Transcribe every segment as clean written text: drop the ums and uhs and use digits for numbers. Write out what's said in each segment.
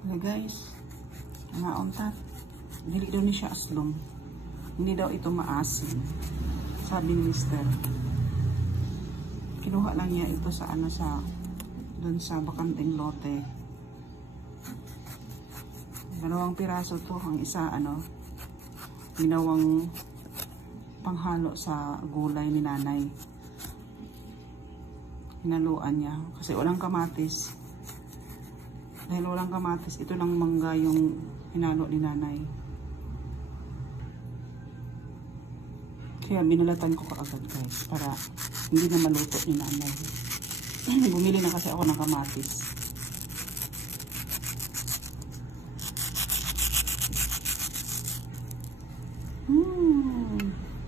Okay guys, nauntat. Dili daw ni siya aslong. Hindi daw ito maasim. Sabi ni Mister. Kinuha lang niya ito sa ano sa doon sa bakanting lote. Dalawang piraso to, ang isa ano ginawang panghalo sa gulay ni nanay. Hinaluan niya kasi walang kamatis. Dahil walang kamatis, ito lang mangga yung hinalo ni nanay. Kaya binalatan ko kaagad guys para hindi na maluto ni nanay. Bumili na kasi ako ng kamatis.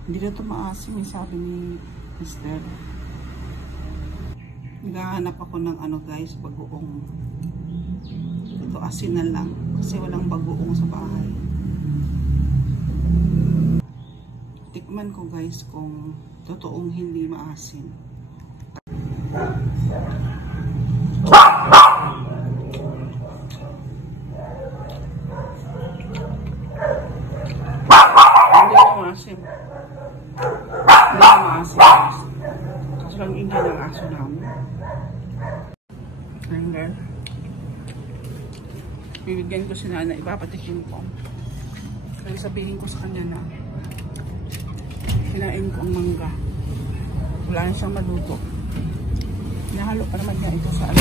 Hindi na ito maasim, sabi ni Mister. Naghahanap ako ng ano guys, bagoong. Ito asin na lang kasi walang bagoong sa bahay. Tikman ko guys kung totoong hindi maasim. Hindi na maasim. Hindi na maasim guys. Kaso lang ingay ng aso namin. Ayan guys. Bibigyan ko si Nana, ipapatikin ko. Kaya sabihin ko sa kanya na kinain ko ang mangga. Wala na siyang maluto. Nahalo pa naman niya ito sa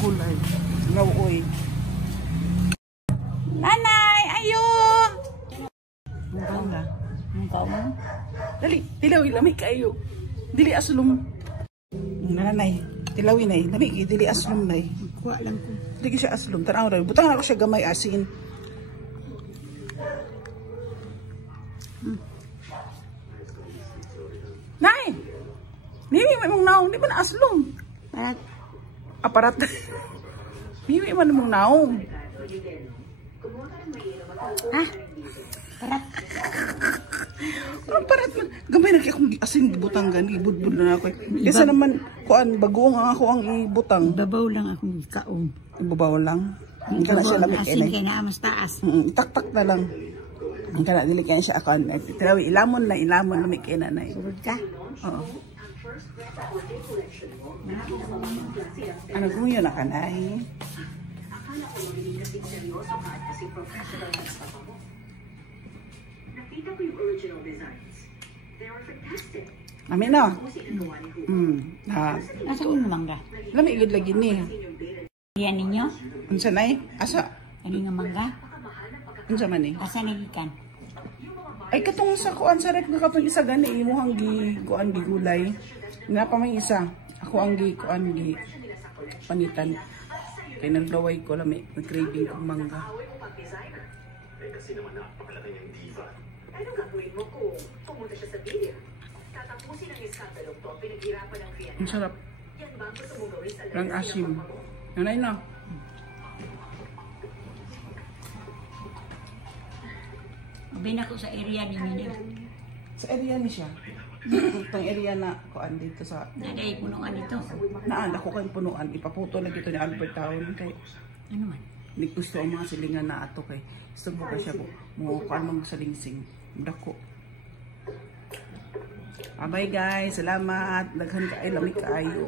gulay. Lauoy. Nanay! Ayo! Mangga. Mangga mo? Dali, tilawi, lamig kayo. Dili asulong. Nanay, tilawi na lamig, dili asulong na kuha lang ko. Dili siya asulong. Tanaw rin. Butang ako siya gamay asin. Nay! Mimi man mong naong, di ba na aslong? Aparat. Mimi man mong naong. Ah? Parat. Aparat man. Gamay na kaya akong asin ibutang gani. Ibudbud na ako. Kesa naman, kuan, bagoong ang ako ang ibutang. Babaw lang akong kaong. Ibabaw lang. Hindi ka na siya lamig asin kaya na mas taas. Taktak na lang. Hindi ka na, dili kaya siya ako. Tilawi, ilamon lamig kaya nanay. Surod ka? Oo. Ano kung yun na ka na eh? Amin na. Nasa mo mangga? Lamig igod lagi ni. Yan ninyo? Unsa na eh? Asa? Ano nga mangga? Unsa man eh? Asa nagikan? Ay katong sa kuan sa rek nga katong isa gani imuhang gi kuan gi gulay. Na pa may isa. Ako ang gi kuan gi panitan. Kay nagdaway ko lami, nag-craving kong mangga. Kasi naman napakalaki ng diva. Ano gagawin mo kung pumunta siya sa bilya? Tatapusin ang iskandalo to, pinaghirapan ng Fianna. Ang sarap. Yan ba ang gusto mong gawin sa Lang asim. Nanay na. Bin ako sa area ninyo. Sa area ni siya. Itong area na kuan dito sa Naday punuan dito. naan ako kay punuan. Ipaputo lagi ito ni Albert Town kay Ano man? hindi gusto ang mga silingan na ato kay gusto ko siya mo kuan mang salingsing. Dako. Abay guys, salamat. Daghan ka ay lamig kaayo.